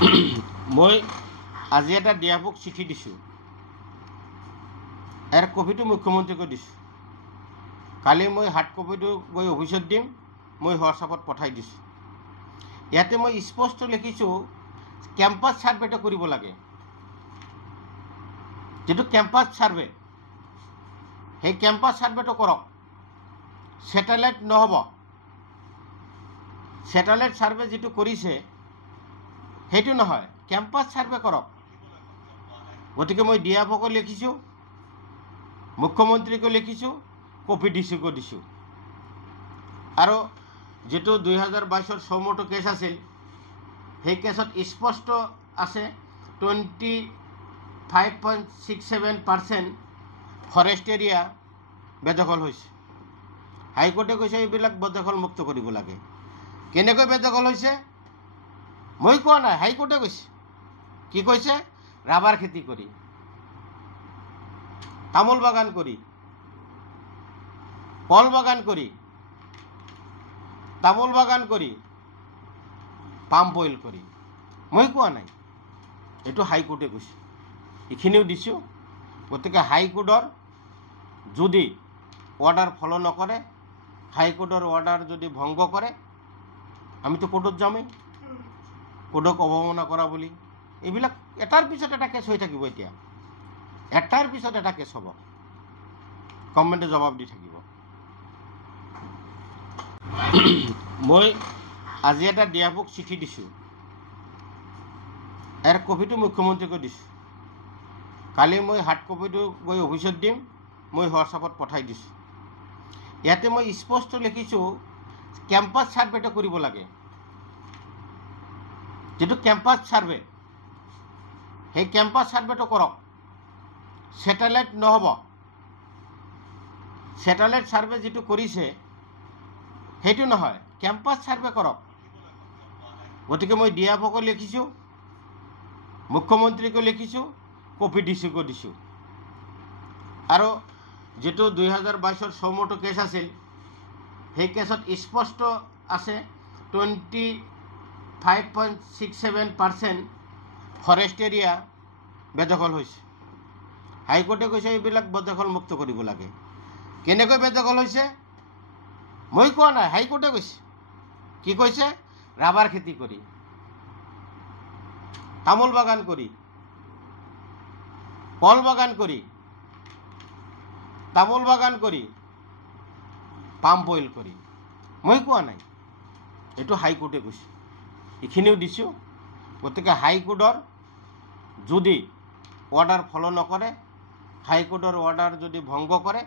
মই আজি এটা দিয়াবোক চিঠি দিছোঁ। ইয়াৰ কপিটো মুখ্যমন্ত্ৰীক দিছোঁ। কালি মই হাৰ্ড কপিটো গৈ অফিচত দিম, মই হোৱাটছআপত পঠাই দিছোঁ। ইয়াতে মই স্পষ্ট লিখিছোঁ কেম্পাছ ছাৰ্ভেটো কৰিব লাগে। যেটো কেম্পাছ ছাৰ্ভে, সেই কেম্পাছ ছাৰ্ভেটো কৰক। ছেটেলাইট নহ'ব। ছেটেলাইট ছাৰ্ভে যেটো কৰিছে সেইটো নহয়, কেম্পাছ ছাৰ্ভে কৰক। গতিকে মই ডিএফঅ'কো লিখিছোঁ, মুখ্যমন্ত্ৰীকো লিখিছোঁ, কপি ডিচিকো দিছোঁ। আৰু যেটো 2022 চৌমটো কেছ আছিল, সেই কেছত স্পষ্ট আছে 25.67% ফৰেষ্ট এৰিয়া বেদখল হৈছে। হাইকোৰ্টে কৈছে এইবিলাক বেদখল মুক্ত কৰিব লাগে। কেনেকৈ বেদখল হৈছে মই কোৱা নাই, হাইকোৰ্টে কৈছে। কি কৈছে? ৰাবাৰ খেতি কৰি, তামোল বাগান কৰি, কল বাগান কৰি, তামোল বাগান কৰি, পাম অইল কৰি। মই কোৱা নাই, এইটো হাইকোৰ্টে কৈছে। এইখিনিও দিছোঁ। গতিকে হাইকোৰ্টৰ যদি অৰ্ডাৰ ফলো নকৰে, হাইকোৰ্টৰ অৰ্ডাৰ যদি ভংগ কৰে, আমিতো কোৰ্টত যামেই, কোৰ্টক অৱমাননা কৰা বুলি। এইবিলাক এটাৰ পিছত এটা কেছ হৈ থাকিব। এতিয়া এটাৰ পিছত এটা কেছ হ'ব, গভৰ্ণমেণ্টে জবাব দি থাকিব। মই আজি এটা দিয়াবোক চিঠি দিছোঁ। ইয়াৰ কপিটো মুখ্যমন্ত্ৰীক দিছোঁ। কালি মই হাৰ্ড কপিটো গৈ অফিচত দিম, মই হোৱাটছআপত পঠাই দিছোঁ। ইয়াতে মই স্পষ্ট লিখিছোঁ কেম্পাছ ছাৰ্ভেটো কৰিব লাগে। যেটো কেম্পাছ ছাৰ্ভে, সেই কেম্পাছ ছাৰ্ভেটো কৰক। ছেটেলাইট নহ'ব। ছেটেলাইট ছাৰ্ভে যেটো কৰিছে সেইটো নহয়, কেম্পাছ ছাৰ্ভে কৰক। গতিকে মই ডিএফঅ'কো লিখিছোঁ, মুখ্যমন্ত্ৰীকো লিখিছোঁ, কপি ডিচিকো দিছোঁ। আৰু যেটো 2022 চৌমটো কেছ আছিল, সেই কেছত স্পষ্ট আছে 25.67% ফৰেষ্ট এৰিয়া বেদখল হৈছে। হাইকোৰ্টে কৈছে এইবিলাক বেদখল মুক্ত কৰিব লাগে। কেনেকৈ বেদখল হৈছে মই কোৱা নাই, হাইকোৰ্টে কৈছে। কি কৈছে? ৰাবাৰ খেতি কৰি, তামোল বাগান কৰি, কল বাগান কৰি, তামোল বাগান কৰি, পাম অইল কৰি। মই কোৱা নাই, এইটো হাইকোৰ্টে কৈছে। এইখিনিও দিছোঁ। গতিকে হাইকোৰ্টৰ যদি অৰ্ডাৰ ফলো নকৰে, হাইকোৰ্টৰ অৰ্ডাৰ যদি ভংগ কৰে,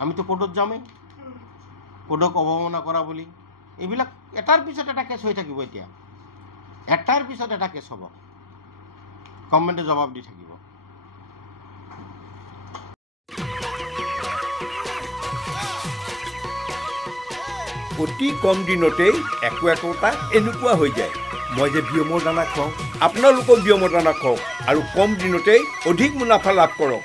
আমিতো কোৰ্টত যামেই, কোৰ্টক অৱমাননা কৰা বুলি। এইবিলাক এটাৰ পিছত এটা কেছ হৈ থাকিব। এতিয়া এটাৰ পিছত এটা কেছ হ'ব, গভৰ্ণমেণ্টে জবাব দি থাকিব। অতি কম দিনতেই একোটা এনেকুৱা হৈ যায়। মই যে বিয়মৰ দানা খুৱাওঁ, আপোনালোকেও বিয়মৰ দানা খুৱাওক আৰু কম দিনতেই অধিক মুনাফা লাভ কৰক।